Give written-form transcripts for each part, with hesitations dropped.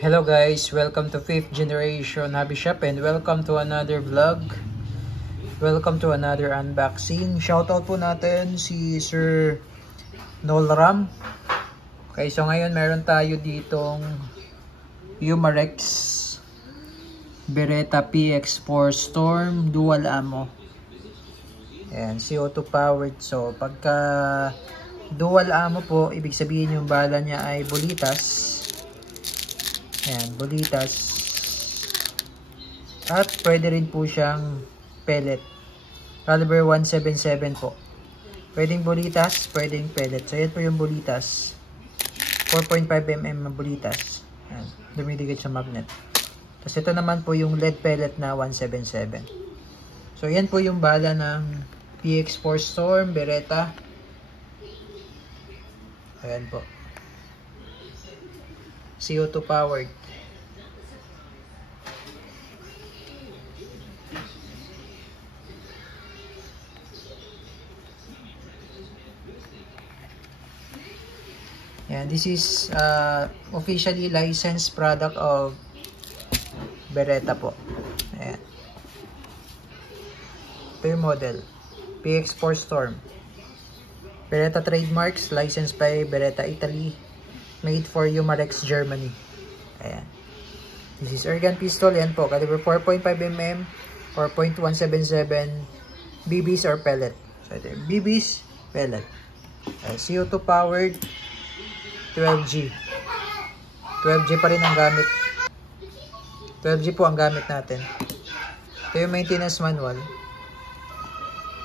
Hello guys, welcome to 5th generation Hobby Shop and welcome to another vlog. Welcome to another unboxing. Shoutout po natin si Sir Nolram. Okay, so ngayon meron tayo ditong Umarex Beretta PX4 Storm Dual Ammo. Ayan, CO2 powered. So pagka dual ammo po, ibig sabihin yung bala niya ay bulitas. Ayan, bulitas. At pwede rin po siyang pellet. Caliber 177 po. Pwedeng bulitas, pwedeng pellet. So, yan po yung bulitas. 4.5mm na bulitas. Ayan, dumidikit sa magnet. Tapos ito naman po yung lead pellet na 177. So, yan po yung bala ng PX4 Storm Beretta. Ayan po. CO2 powered. And this is officially licensed product of Beretta po. Ayan. Ito yung model. PX4 Storm. Beretta trademarks, licensed by Beretta Italy. Made for Umarex, Germany. Ayan. This is airgun pistol. Yan po. Caliber 4.5mm or .177 BBs or pellet. So, ito yung BBs, pellet. CO2 powered 12G. 12G pa rin ang gamit. 12G po ang gamit natin. Ito yung maintenance manual.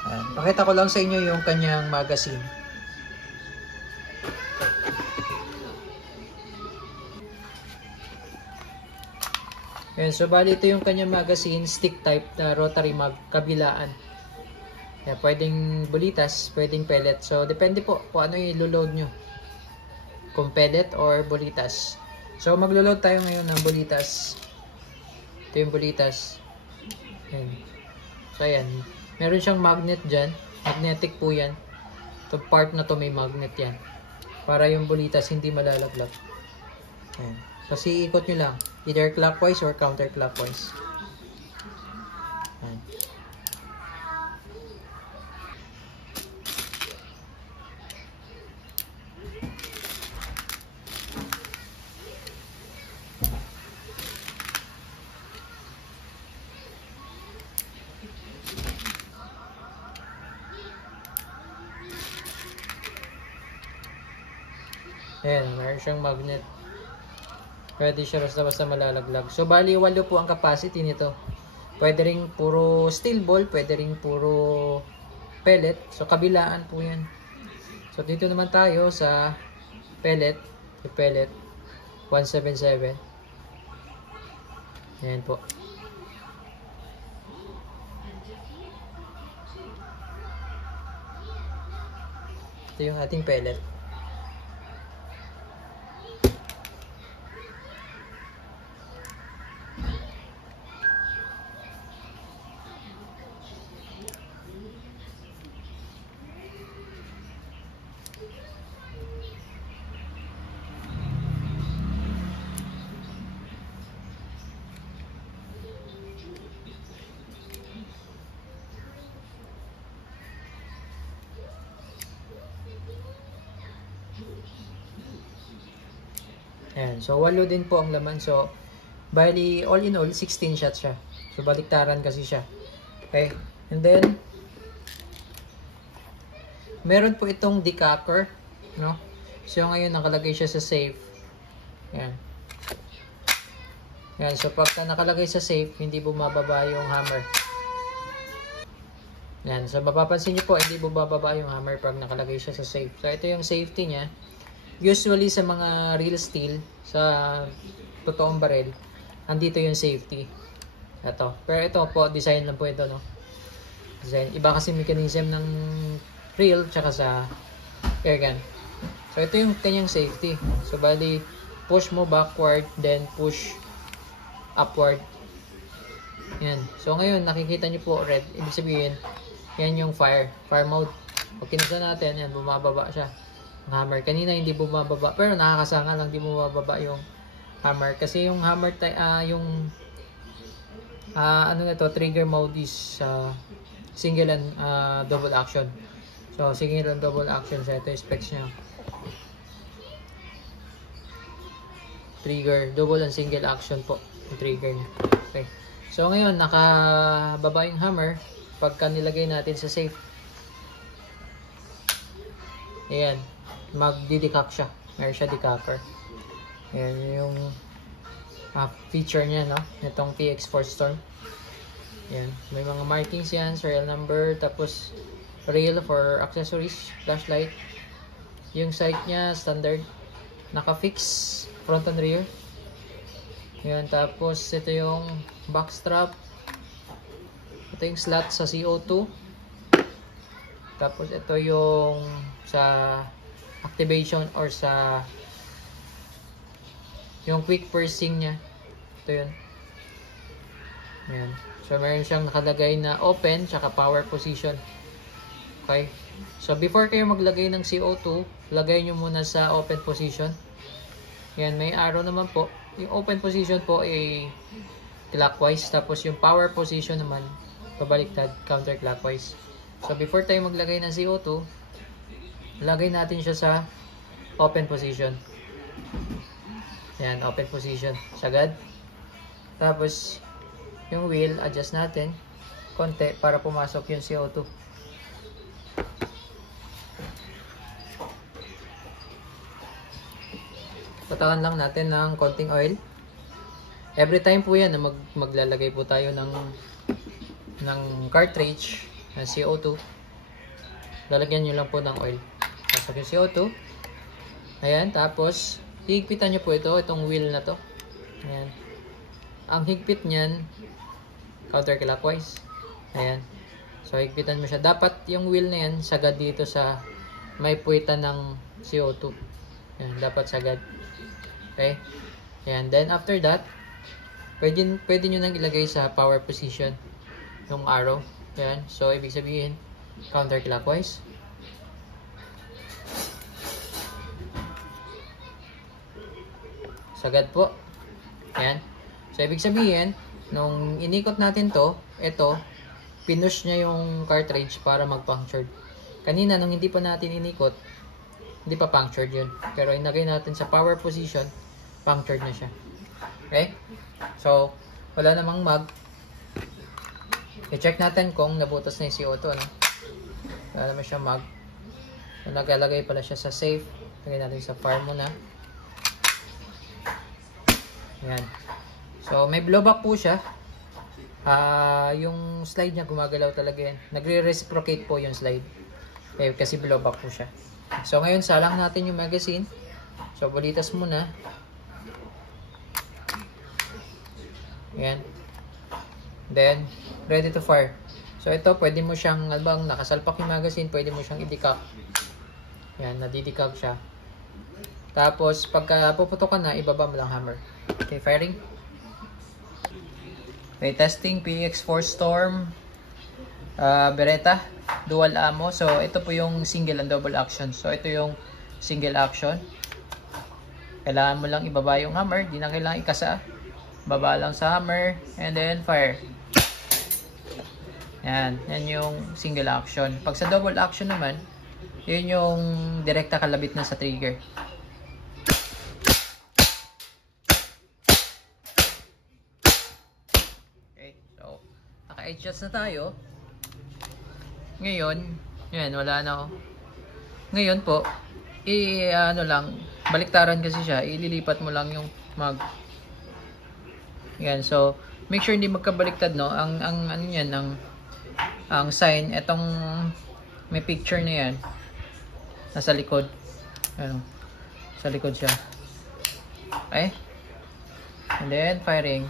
Ayan. Pakita ko lang sa inyo yung kanyang magazine. Ayan, so bali ito yung kanyang magazine, stick type na rotary mag, kabilaan. Ayan, pwedeng bulitas, pwedeng pellet. So depende po kung ano yung load nyo. Kung pellet or bulitas. So maglo-load tayo ngayon ng bulitas. Ito yung bulitas. Ayan. So ayan, meron siyang magnet dyan. Magnetic po yan. Ito part na to may magnet yan. Para yung bulitas hindi malalaglag. Ayan. Kasi ikot nyo lang. Either clockwise or counterclockwise. Ayan. Ayan, meron siyang magnet. Pwede siya basta-basta malalaglag. So, bali 8 po ang capacity nito. Pwede rin puro steel ball, pwede rin puro pellet. So, kabilaan po yan. So, dito naman tayo sa pellet. Yung pellet 177. Ayan po. Ito yung ating pellet. Ayan, so 8 din po ang laman. So, bali, all in all, 16 shots siya. So, baliktaran kasi siya. Okay, and then, meron po itong decocker, no? So, ngayon, nakalagay siya sa safe. Ayan. Ayan, so pagka nakalagay sa safe, hindi bumababa yung hammer. Ayan, so mapapansin nyo po, hindi bumababa yung hammer pag nakalagay siya sa safe. So, ito yung safety niya. Usually sa mga real steel, sa totoong baril, andito yung safety. Ito. Pero ito po, design lang po ito, no? Design. Iba kasi mechanism ng real tsaka sa airgun. So, ito yung kanyang safety. So, bali, push mo backward, then push upward. Yan. So, ngayon, nakikita nyo po red. Ibig sabihin, yan yung fire mode. Pag kinasa natin, yan, bumababa siya. Hammer. Kanina hindi bumababa, pero nakakasanga lang, di bumababa yung hammer. Kasi yung hammer, yung ano na to, trigger mode is single and double action. So, single and double action. So, ito yung specs niya. Trigger, double and single action po yung trigger niya. Okay. So, ngayon, nakababa yung hammer pagka nilagay natin sa safe. Ayan. Magdi-decact siya. Meron siya decacker. Ayan yung feature niya, no? Itong PX4 Storm. Ayan. May mga markings yan, serial number, tapos rail for accessories, flashlight. Yung sight niya, standard. Naka-fix, front and rear. Ayan. Tapos, ito yung back strap. Ito yung slot sa CO2. Tapos, ito yung sa activation or sa yung quick pursing niya. Ito yun. Ayan. So, meron siyang nakalagay na open tsaka power position. Okay. So, before kayo maglagay ng CO2, lagay nyo muna sa open position. Ayan. May arrow naman po. Yung open position po ay clockwise. Tapos, yung power position naman, pabaliktad, counterclockwise. So, before tayo maglagay ng CO2, lagay natin siya sa open position. Ayan, open position. Sagad. Tapos, yung wheel, adjust natin konti para pumasok yung CO2. Patawan lang natin ng konting oil. Every time po yan na maglalagay po tayo ng cartridge ng CO2, lalagyan nyo lang po ng oil. Pasok yung CO2. Ayan, tapos higpitan nyo po itong wheel na to. Ayan. Ang higpit nyan, counterclockwise. Ayan. So, higpitan mo siya. Dapat yung wheel na yan, sagad dito sa may puwitan ng CO2. Ayan, dapat sagad. Okay? Ayan. Then, after that, pwede nyo nang ilagay sa power position yung arrow. Ayan. So, ibig sabihin, counterclockwise. Sagad po. Ayan. So, ibig sabihin, nung inikot natin to, ito, pinush niya yung cartridge para mag-punctured. Kanina, nung hindi pa natin inikot, hindi pa punctured yun. Pero inagay natin sa power position, punctured na siya. Okay? So, wala namang mag. I-check natin kung nabutas na yung CO2. Ano? Wala naman siya mag. Nagalagay pala siya sa safe. Lagay natin sa fire muna. Ayan. So, may blowback po siya. Yung slide niya gumagalaw talaga yan. Nagre-reciprocate po yung slide. Kasi blowback po siya. So, ngayon salang natin yung magazine. So, bulitas muna. Ayan. Then, ready to fire. So, ito, pwede mo siyang, albang nakasalpak yung magazine, pwede mo siyang i-decact. Ayan, nadidecact siya. Tapos, pagka puputokan na, ibaba mo lang hammer. Okay, firing. Okay, testing PX4 Storm Beretta dual ammo. So, ito po yung single and double action. So, ito yung single action. Kailangan mo lang ibaba yung hammer. Di na kailangan ikasa. Baba lang sa hammer. And then, fire. Yan. Yan yung single action. Pag sa double action naman, yun yung direkta kalabit na sa trigger. Naka-adjust na tayo. Ngayon, yan, wala na oh. Ngayon po, ano lang, baliktaran kasi siya, ililipat mo lang yung mag. Yan, so, make sure hindi magkabaliktad, no? Ang ano yan, ang sign, etong may picture na yan, nasa likod. Ano, sa likod siya. Okay? And then, firing.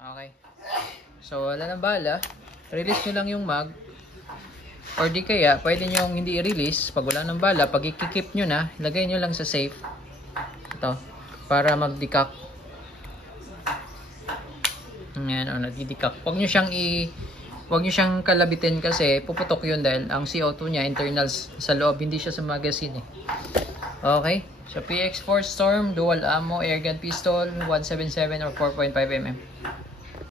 Okay. So, wala nang bala. Release nyo lang yung mag. Or di kaya, pwede nyo hindi i-release. Pag wala nang bala, pag i-keep nyo na, lagay nyo lang sa safe. Ito. Para mag-decact. Ayan, nadidikak. Huwag nyo siyang kalabitin kasi puputok yun dahil ang CO2 niya internals sa loob, hindi siya sa magazine eh. Okay, so PX4 Storm, dual ammo, airgun pistol, 177 or 4.5 mm.